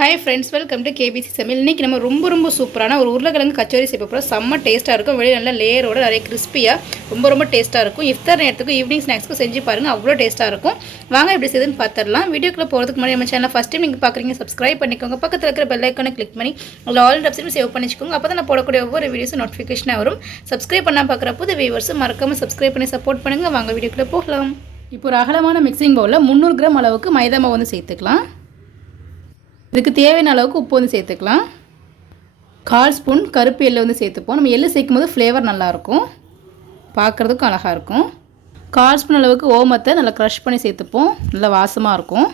Hi friends welcome to KBC சமையல் இன்றைக்கி நம்ம ரொம்ப ரொம்ப சூப்பரான ஒரு உருளைக்கிழங்கு கச்சோரி செய்ய போகிறோம் செம்ம டேஸ்ட்டாக இருக்கும். வெளியே நல்லா லேயரோட நிறைய கிறிஸ்பியாக ரொம்ப ரொம்ப டேஸ்ட்டாக இருக்கும். இஃப்தார் நேரத்துக்கும் ஈவினிங் ஸ்நாக்ஸ்க்கும் செஞ்சு பாருங்கள் அவ்வளோ டேஸ்ட்டாக இருக்கும். வாங்க எப்படி செய்யுதுன்னு பார்த்துடலாம் வீடியோக்குள்ளே போகிறதுக்கு முன்னாடி நம்ம சேனல் ஃபஸ்ட் டைம் நீங்கள் பார்க்குறீங்க சப்ஸ்கிரைப் பண்ணிக்கோங்க. பக்கத்தில் இருக்கிற பெல் ஐக்கானை கிளிக் பண்ணி அதில் ஆல் டப்ஸையும் சேவ் பண்ணிச்சுக்கோங்க அப்போ தான் நான் போடக்கூடிய ஒவ்வொரு வீடியோஸும் நோட்டிஃபிகேஷனாக வரும். சப்ஸ்கிரைப் பண்ணால் பார்க்குற புது வியூவர்ஸும் மறக்காமல் சப்ஸ்கிரைப் பண்ணி சப்போர்ட் பண்ணுங்கள் வாங்க வீடியோக்குள்ளே போகலாம். இப்போ ஒரு அகலமான மிக்சிங் பவுலில் முந்நூறு கிராம் அளவுக்கு மைதா மாவு வந்து சேர்த்துக்கலாம். இதுக்கு தேவையான அளவுக்கு உப்பு வந்து சேர்த்துக்கலாம். கால் ஸ்பூன் கருப்பு எள்ளு வந்து சேர்த்துப்போம். நம்ம எள்ளு சேர்க்கும் போது ஃப்ளேவர் நல்லாயிருக்கும். பார்க்குறதுக்கும் அழகாக இருக்கும். கால் ஸ்பூன் அளவுக்கு ஓமத்தை நல்லா க்ரஷ் பண்ணி சேர்த்துப்போம். நல்லா வாசமாக இருக்கும்.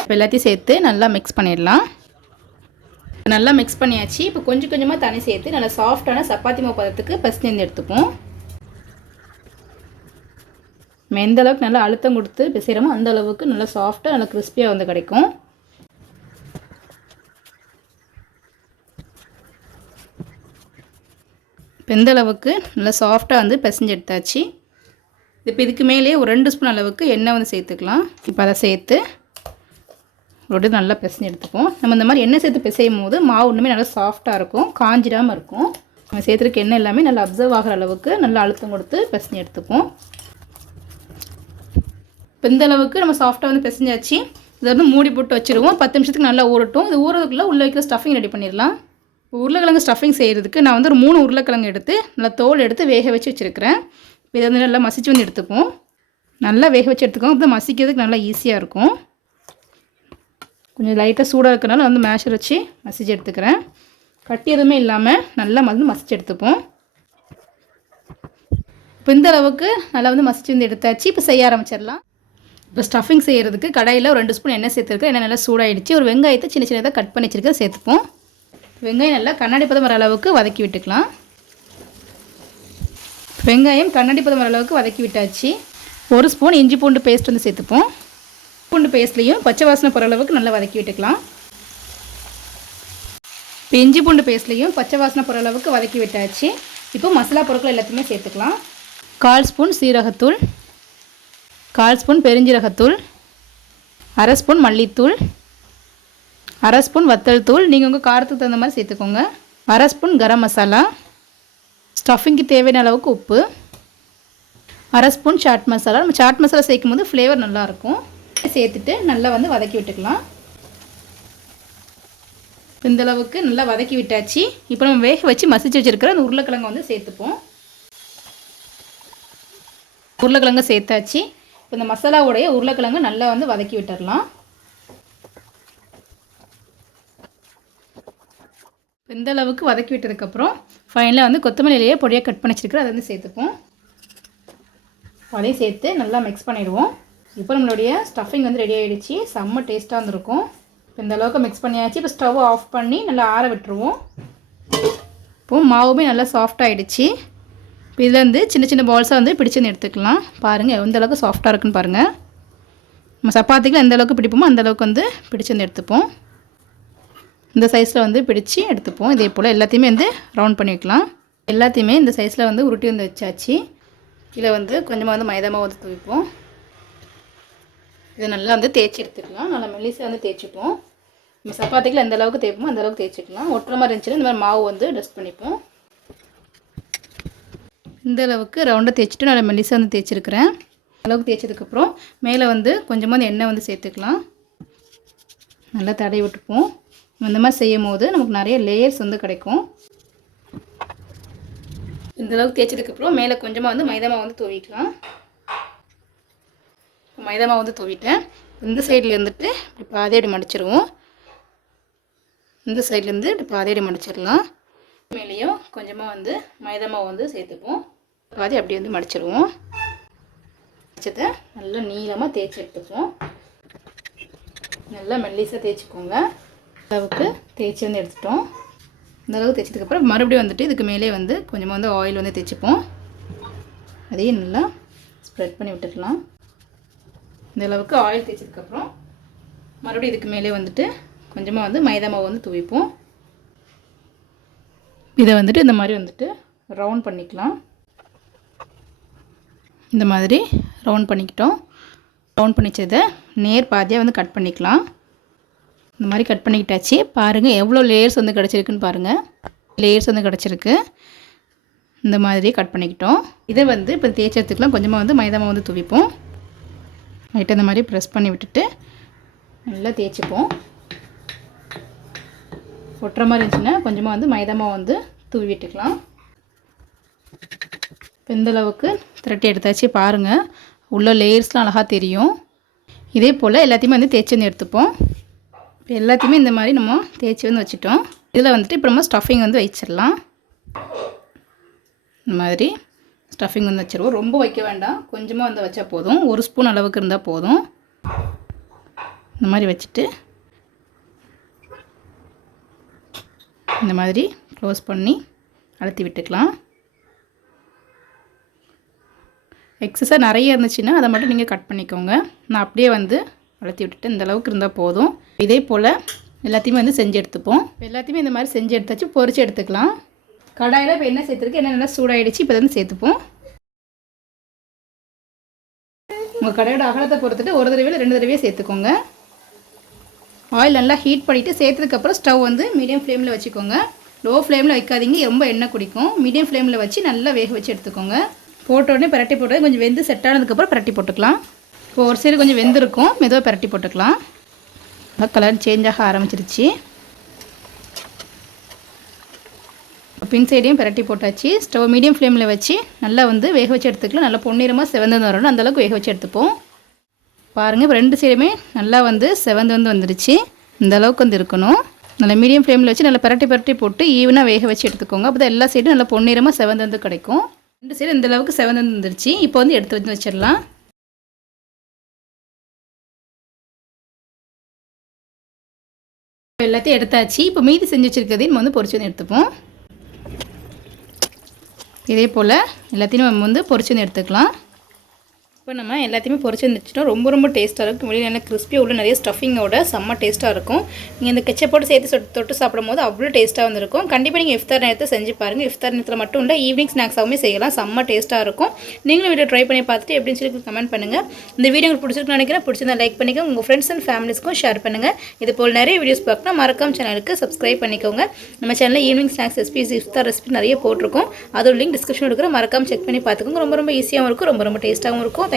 இப்போ எல்லாத்தையும் சேர்த்து நல்லா மிக்ஸ் பண்ணிடலாம். நல்லா மிக்ஸ் பண்ணியாச்சு. இப்போ கொஞ்சம் கொஞ்சமாக தண்ணி சேர்த்து நல்லா சாஃப்டான சப்பாத்தி மாவு பதத்துக்கு பசிஞ்சு எடுத்துப்போம். நம்ம எந்த அளவுக்கு நல்லா அழுத்தம் கொடுத்து பிசைகிறோமோ அந்த அளவுக்கு நல்லா சாஃப்டாக நல்லா கிறிஸ்பியாக வந்து கிடைக்கும். இப்போ எந்த அளவுக்கு நல்லா சாஃப்டாக வந்து பிசைஞ்சு எடுத்தாச்சு. இப்போ இதுக்கு மேலேயே ஒரு ரெண்டு ஸ்பூன் அளவுக்கு எண்ணெய் வந்து சேர்த்துக்கலாம். இப்போ அதை சேர்த்து ரொட்டி நல்லா பிசைஞ்சு எடுத்துப்போம். நம்ம இந்த மாதிரி எண்ணெய் சேர்த்து பிசையும் போது மாவு இன்னுமே நல்லா சாஃப்டாக இருக்கும் காஞ்சிடாமல் இருக்கும். நம்ம சேர்த்துருக்க எண்ணெய் எல்லாமே நல்லா அப்சர்வ் ஆகிற அளவுக்கு நல்லா அழுத்தம் கொடுத்து பிசைஞ்சு எடுத்துப்போம். இப்போ இந்த அளவுக்கு நம்ம சாஃப்டாக வந்து பிசைஞ்சாச்சு. இதை வந்து மூடி போட்டு வச்சுருவோம். பத்து நிமிஷத்துக்கு நல்லா ஊறட்டும். இது ஊறதுக்குள்ளே உள்ளே வைக்கிற ஸ்டஃபிங் ரெடி பண்ணிடலாம். இப்போ உருளைக்கிழங்கு ஸ்டஃபிங் செய்கிறதுக்கு நான் வந்து ஒரு மூணு உருளைக்கிழங்கு எடுத்து நல்லா தோல் எடுத்து வேக வச்சு வச்சுருக்கிறேன். இதை வந்து நல்லா மசிச்சு வந்து எடுத்துப்போம் நல்லா வேக வச்சு எடுத்துக்கோங்க அப்போ மசிக்கிறதுக்கு நல்லா ஈஸியாக இருக்கும். கொஞ்சம் லைட்டாக சூடாக இருக்கிறனால வந்து மேஷர் வச்சு மசிச்சு எடுத்துக்கிறேன். கட்டி எதுவுமே இல்லாமல் நல்லா வந்து மசிச்சு எடுத்துப்போம். இப்போ இந்த அளவுக்கு நல்லா வந்து மசிச்சு வந்து எடுத்தாச்சு. இப்போ செய்ய ஆரம்பிச்சிடலாம். இப்போ ஸ்டஃபிங் செய்கிறதுக்கு கடாயில் ஒரு ரெண்டு ஸ்பூன் எண்ணெய் சேர்த்துருக்கேன். எண்ணெய் நல்லா சூடாயிடுச்சு. ஒரு வெங்காயத்தை சின்ன சின்னதாக கட் பண்ணி வச்சுருக்க சேர்த்துப்போம். வெங்காயம் நல்லா கண்ணாடி பதம் வர அளவுக்கு வதக்கி விட்டுக்கலாம். வெங்காயம் கண்ணாடி பதம் வர அளவுக்கு வதக்கி விட்டாச்சு. ஒரு ஸ்பூன் இஞ்சி பூண்டு பேஸ்ட் வந்து சேர்த்துப்போம். பூண்டு பேஸ்ட்லேயும் பச்சை வாசனை போகிற அளவுக்கு நல்லா வதக்கி விட்டுக்கலாம். இப்போ இஞ்சி பூண்டு பேஸ்ட்லேயும் பச்சை வாசனை போகிற அளவுக்கு வதக்கி விட்டாச்சு. இப்போ மசாலா பொருட்கள் எல்லாத்தையுமே சேர்த்துக்கலாம். கால் ஸ்பூன் சீரகத்தூள். கால் ஸ்பூன் பெருஞ்சீரகத்தூள் அரை ஸ்பூன் மல்லித்தூள் அரை ஸ்பூன் வத்தல் தூள். நீங்கள் உங்கள் காரத்துக்கு தகுந்த மாதிரி சேர்த்துக்கோங்க. அரை ஸ்பூன் கரம் மசாலா ஸ்டஃபிங்க்கு தேவையான அளவுக்கு உப்பு அரை ஸ்பூன் சாட் மசாலா. நம்ம சாட் மசாலா சேர்க்கும் போது ஃப்ளேவர் நல்லாயிருக்கும். சேர்த்துட்டு நல்லா வந்து வதக்கி விட்டுக்கலாம். இந்தளவுக்கு நல்லா வதக்கி விட்டாச்சு. இப்போ நம்ம வேக வச்சு மசிச்சு வச்சுருக்கிற அந்த உருளைக்கிழங்கை வந்து சேர்த்துப்போம். உருளைக்கிழங்கு சேர்த்தாச்சு. இப்போ இந்த மசாலாவுடைய உருளைக்கிழங்கு நல்லா வந்து வதக்கி விட்டுடலாம் இந்த அளவுக்கு வதக்கி விட்டதுக்கப்புறம் ஃபைனலாக வந்து கொத்தமல்லியிலேயே பொடியாக கட் பண்ணி வச்சுருக்கிறோம் அதை வந்து சேர்த்துப்போம். அதையும் சேர்த்து நல்லா மிக்ஸ் பண்ணிடுவோம். இப்போ நம்மளுடைய ஸ்டஃபிங் வந்து ரெடி ஆகிடுச்சு செம்ம டேஸ்ட்டாக இருந்திருக்கும் இப்போ இந்த அளவுக்கு மிக்ஸ் பண்ணியாச்சு. இப்போ ஸ்டவ் ஆஃப் பண்ணி நல்லா ஆற விட்டுருவோம். இப்போ மாவுமே நல்லா சாஃப்ட் ஆகிடுச்சு இதில் வந்து சின்ன சின்ன பால்ஸாக வந்து பிடிச்சு எடுத்துக்கலாம். பாருங்கள் எந்த அளவுக்கு சாஃப்டாக இருக்குன்னு பாருங்கள் நம்ம சப்பாத்திக்கு எந்த அளவுக்கு பிடிப்போமோ அந்த அளவுக்கு வந்து பிடிச்சு வந்து எடுத்துப்போம். இந்த சைஸில் வந்து பிடிச்சி எடுத்துப்போம். இதே போல் எல்லாத்தையுமே வந்து ரவுண்ட் பண்ணி வைக்கலாம். எல்லாத்தையுமே இந்த சைஸில் வந்து உருட்டி வந்து வச்சாச்சு. இதில் வந்து கொஞ்சமாக வந்து மைதாமாக வந்து துவைப்போம். இதை நல்லா வந்து தேய்ச்சி எடுத்துக்கலாம். நல்லா மெல்லிசாக வந்து தேய்ச்சிப்போம். நம்ம சப்பாத்திக்கில் எந்த அளவுக்கு தேய்ப்போமோ அந்த அளவுக்கு தேய்ச்சிக்கலாம். ஒட்டுற மாதிரி இருந்துச்சுன்னா இந்த மாதிரி மாவு வந்து டஸ்ட் பண்ணிப்போம். இந்த அளவுக்கு ரவுண்டாக தேய்ச்சிட்டு நான் மெல்லிசாக வந்து தேய்ச்சிருக்கிறேன். அளவுக்கு தேய்ச்சதுக்கப்புறம் மேலே வந்து கொஞ்சமாக எண்ணெய் வந்து சேர்த்துக்கலாம். நல்லா தடவி விட்டுப்போம். இந்த மாதிரி செய்யும் போது நமக்கு நிறைய லேயர்ஸ் வந்து கிடைக்கும். இந்த அளவுக்கு தேய்ச்சதுக்கப்புறம் மேலே கொஞ்சமாக வந்து மைதா மாவு வந்து தூவிக்கலாம். மைதா மாவு வந்து தூவிட்டேன். இந்த சைடில் இருந்துட்டு இப்படி பாதையடி மடிச்சிருவோம். இந்த சைட்லேருந்து இப்படி பாதையடி மடிச்சிடலாம். மேலேயும் கொஞ்சமாக வந்து மைதா மாவு வந்து சேர்த்துப்போம். பாதி அப்படியே வந்து மடிச்சிடுவோம் மடிச்சதை நல்லா நீளமாக தேய்ச்சி எடுத்துப்போம் நல்லா மெல்லிஸாக தேய்ச்சிக்கோங்க. அளவுக்கு தேய்ச்சி வந்து எடுத்துட்டோம். இந்த அளவுக்கு தேய்ச்சதுக்கப்புறம் மறுபடியும் வந்துட்டு இதுக்கு மேலே வந்து கொஞ்சமாக வந்து ஆயில் வந்து தேய்ச்சிப்போம். அதையும் நல்லா ஸ்ப்ரெட் பண்ணி விட்டுக்கலாம். இந்த அளவுக்கு ஆயில் தேய்ச்சதுக்கப்புறம் மறுபடியும் இதுக்கு மேலே வந்துட்டு கொஞ்சமாக வந்து மைதா மாவு வந்து துவைப்போம். இதை வந்துட்டு இந்த மாதிரி வந்துட்டு ரவுண்ட் பண்ணிக்கலாம். இந்த மாதிரி ரவுண்ட் பண்ணிக்கிட்டோம். ரவுண்ட் பண்ணிச்சதை நேர் பாதியாக வந்து கட் பண்ணிக்கலாம். இந்த மாதிரி கட் பண்ணிக்கிட்டாச்சு. பாருங்கள் எவ்வளோ லேயர்ஸ் வந்து கிடச்சிருக்குன்னு பாருங்கள் லேயர்ஸ் வந்து கிடச்சிருக்கு. இந்த மாதிரி கட் பண்ணிக்கிட்டோம். இதை வந்து இப்போ தேய்ச்சத்துக்குலாம் கொஞ்சமாக வந்து மைதா வந்து துவிப்போம். லைட்டாக இந்த மாதிரி ப்ரெஸ் பண்ணி விட்டுட்டு நல்லா தேய்ச்சிப்போம். ஒட்டுற மாதிரி இருந்துச்சுன்னா கொஞ்சமாக வந்து மைதா வந்து தூவி விட்டுக்கலாம். இப்போ இந்தளவுக்கு திரட்டி எடுத்தாச்சு பாருங்கள் உள்ள லேயர்ஸ்லாம் அழகாக தெரியும். இதே போல் எல்லாத்தையுமே வந்து தேய்ச்சி வந்து எடுத்துப்போம். இப்போ எல்லாத்தையுமே இந்த மாதிரி நம்ம தேய்ச்சி வந்து வச்சுட்டோம். இதில் வந்துட்டு இப்போ நம்ம ஸ்டஃபிங் வந்து வச்சிடலாம். இந்த மாதிரி ஸ்டஃபிங் வந்து வச்சிருவோம். ரொம்ப வைக்க வேண்டாம். கொஞ்சமாக வந்து வச்சா போதும். ஒரு ஸ்பூன் அளவுக்கு இருந்தால் போதும். இந்த மாதிரி வச்சுட்டு இந்த மாதிரி க்ளோஸ் பண்ணி அழுத்தி விட்டுக்கலாம். எக்ஸஸாக நிறைய இருந்துச்சுன்னா அதை மட்டும் நீங்கள் கட் பண்ணிக்கோங்க. நான் அப்படியே வந்து வளர்த்தி விட்டுட்டு இந்த அளவுக்கு இருந்தால் போதும். இதே போல் எல்லாத்தையுமே வந்து செஞ்சு எடுத்துப்போம். எல்லாத்தையுமே இந்த மாதிரி செஞ்சு எடுத்தாச்சு பொறிச்சு எடுத்துக்கலாம். கடாயில் இப்போ என்ன சேர்த்துருக்கு? என்ன நல்லா சூடாயிடுச்சு? இப்போ வந்து சேர்த்துப்போம். உங்கள் கடையோட அகலத்தை பொறுத்துட்டு ஒரு தடவையில் ரெண்டு தடவையே சேர்த்துக்கோங்க. ஆயில் நல்லா ஹீட் பண்ணிவிட்டு சேர்த்ததுக்கப்புறம் ஸ்டவ் வந்து மீடியம் ஃப்ளேமில் வச்சுக்கோங்க. லோ ஃப்ளேமில் வைக்காதீங்க ரொம்ப எண்ணெய் குடிக்கும். மீடியம் ஃப்ளேமில் வச்சு நல்லா வேக வச்சு எடுத்துக்கோங்க. போட்டோடனே பரட்டி போட்டு கொஞ்சம் வெந்து செட் ஆனதுக்கப்புறம் பரட்டி போட்டுக்கலாம். இப்போ ஒரு சைடு கொஞ்சம் வெந்திருக்கும். மெதுவாக பரட்டி போட்டுக்கலாம். கலர் சேஞ்ச் ஆக ஆரம்பிச்சிருச்சு. பின் சைடையும் பரட்டி போட்டாச்சு. ஸ்டவ் மீடியம் ஃப்ளேமில் வச்சு நல்லா வந்து வேக வச்சு எடுத்துக்கலாம். நல்லா பொன்னிறமாக செவந்து வரணும். அந்தளவுக்கு வேக வச்சு எடுத்துப்போம். பாருங்கள் இப்போ ரெண்டு சைடுமே நல்லா வந்து செவந்து வந்து வந்துருச்சு. இந்த அளவுக்கு வந்து இருக்கணும். நல்லா மீடியம் ஃப்ளேமில் வச்சு நல்லா பரட்டி பரட்டி போட்டு ஈவனாக வேக வச்சு எடுத்துக்கோங்க. அப்போ தான் எல்லா சைடும் நல்லா பொன்னிறமாக செவந்து வந்து கிடைக்கும். ரெண்டு சைடு இந்த அளவுக்கு செவந்து வந்துருச்சு. இப்போ வந்து எடுத்து வந்து வச்சிடலாம். எல்லாத்தையும் எடுத்தாச்சு. இப்போ மீதி செஞ்சு வச்சுருக்கிறதையும் நம்ம வந்து பொறிச்சு வந்து எடுத்துப்போம். இதே போல் எல்லாத்தையும் நம்ம வந்து பொறிச்சு வந்து எடுத்துக்கலாம். இப்போ நம்ம எல்லாத்தையுமே பொறிச்சு வந்துச்சிட்டோம் ரொம்ப ரொம்ப டேஸ்ட்டாக இருக்கும். வெளியில் நல்லா கிறிஸ்பியாக உள்ள நிறைய ஸ்டஃபிங்கோட செம்ம டேஸ்ட்டாக இருக்கும். நீங்கள் இந்த கெச்சப்போடு சேர்த்து சொட்டு தொட்டு சாப்பிடும்போது அவ்வளோ டேஸ்ட்டாக வந்திருக்கும். கண்டிப்பாக நீங்கள் இஃப்தார் நேரத்தை செஞ்சு பாருங்கள் இஃப்தார் நேரத்தில் மட்டும் இல்லை ஈவினிங் ஸ்நாக்ஸாகவுமே செய்யலாம். செம்ம டேஸ்ட்டாக இருக்கும். நீங்களும் வீடியோ ட்ரை பண்ணி பார்த்துட்டு எப்படின்னு சொல்லி கமெண்ட் பண்ணுங்கள் இந்த வீடியோ உங்களுக்கு பிடிச்சிருக்குன்னு நினைக்கிறேன். பிடிச்சிருந்தா லைக் பண்ணிக்கோங்க உங்கள் ஃப்ரெண்ட்ஸ் அண்ட் ஃபேமிலிஸ்க்கும் ஷேர் பண்ணுங்கள் இது போல் நிறைய வீடியோஸ் பார்க்கணும் மறக்காம சேனலுக்கு சப்ஸ்கிரைப் பண்ணிக்கோங்க. நம்ம சேனலில் evening snacks recipes iftar recipe நிறைய போட்டிருக்கோம். அதோட லிங்க் டிஸ்கிரிப்ஷன் இருக்கிற மறக்காம செக் பண்ணி பார்த்துக்கோங்க. ரொம்ப ரொம்ப ஈஸியாகவும் இருக்கும். ரொம்ப ரொம்ப டேஸ்ட்டாகவும் இருக்கும்.